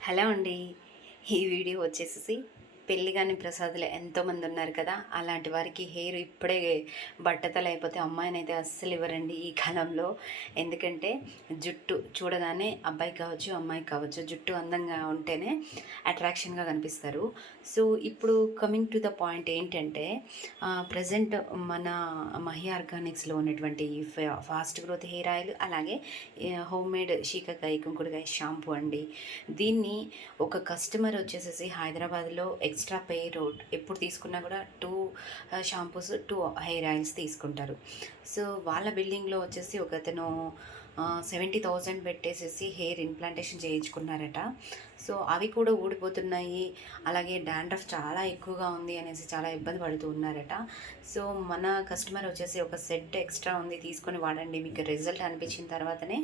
Hello అండి. ఈ video వచ్చేసేసి పెళ్లి కాని ప్రసాదులు ఎంతోమంది ఉన్నారు కదా! అలాంటి వారికి హెయిర్ ఇప్పుడే బట్టతలైపోతే అమ్మాయినైతే అస్సలు ఇవ్వరండి ఈ కాలంలో. ఎందుకంటే జుట్టు చూడగానే అబ్బాయికి కావచ్చు, అమ్మాయికి కావచ్చు జుట్టు అందంగా ఉంటేనే అట్రాక్షన్‌గా కనిపిస్తారు. సో, ఇప్పుడు కమింగ్ టు ద పాయింట్ ఏంటంటే ప్రెజెంట్ మన మహి ఆర్గానిక్స్‌లో ఉన్నటువంటి ఫాస్ట్ గ్రోత్ హెయిర్ ఆయిల్ అలాగే హోమ్‌మేడ్ శీకాకాయ, కుంకుడుకాయ షాంపూ అండి. దీన్ని ఒక కస్టమర్ వచ్చేసేసి హైదరాబాద్లో ఎక్స్ట్రా పే రోడ్ ఎప్పుడు తీసుకున్నా కూడా 2 షాంపూస్, 2 హెయిర్ ఆయిల్స్ తీసుకుంటారు. సో, వాళ్ళ బిల్డింగ్‌లో వచ్చేసి ఒకతను 70,000 పెట్టేసేసి హెయిర్ ఇంప్లాంటేషన్ చేయించుకున్నారట. సో, అవి కూడా ఊడిపోతున్నాయి. అలాగే డాండ్రఫ్ చాలా ఎక్కువగా ఉంది అనేసి చాలా ఇబ్బంది పడుతూ ఉన్నారట. సో, మన కస్టమర్ వచ్చేసి ఒక సెట్ ఎక్స్ట్రా ఉంది తీసుకొని వాడండి, మీకు రిజల్ట్ అనిపించిన తర్వాతనే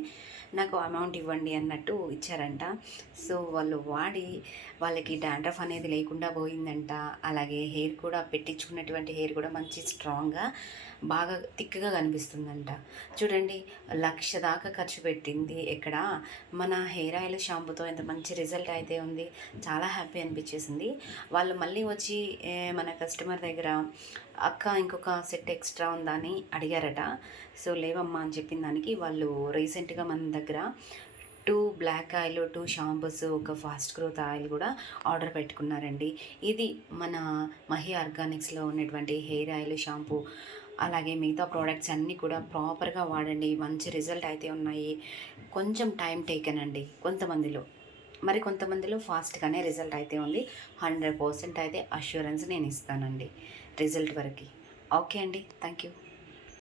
నాకు అమౌంట్ ఇవ్వండి అన్నట్టు ఇచ్చారంట. సో, వాళ్ళు వాడి వాళ్ళకి డాండ్రఫ్ అనేది లేకుండా పోయిందంట. అలాగే హెయిర్ కూడా పెట్టించుకున్నటువంటి హెయిర్ కూడా మంచి స్ట్రాంగ్‌గా బాగా థిక్‌గా కనిపిస్తుందంట. చూడండి, 1,00,000 దాకా ఖర్చు పెట్టింది ఎక్కడ మన హెయిర్ ఆయిల్ షాంపూతో ఎంత మంచి రిజల్ట్ అయితే ఉంది. చాలా హ్యాపీ అనిపించేసింది. వాళ్ళు మళ్ళీ వచ్చి మన కస్టమర్ దగ్గర అక్క ఇంకొక సెట్ ఎక్స్ట్రా ఉందా అని అడిగారట. సో, లేవమ్మా అని చెప్పిన దానికి వాళ్ళు రీసెంట్‌గా మన దగ్గర 2 బ్లాక్ ఆయిల్, 2 షాంపూస్, ఒక ఫాస్ట్ గ్రోత్ ఆయిల్ కూడా ఆర్డర్ పెట్టుకున్నారండి. ఇది మన మహి ఆర్గానిక్స్‌లో ఉన్నటువంటి హెయిర్ ఆయిల్, షాంపూ అలాగే మిగతా ప్రోడక్ట్స్ అన్నీ కూడా ప్రాపర్‌గా వాడండి. మంచి రిజల్ట్ అయితే ఉన్నాయి. కొంచెం టైం టేకెన్ అండి కొంతమందిలో. మరి కొంతమందిలో ఫాస్ట్‌గానే రిజల్ట్ అయితే ఉంది. 100% అయితే అష్యూరెన్స్ నేను ఇస్తానండి రిజల్ట్ వరకి. ఓకే అండి. Thank you.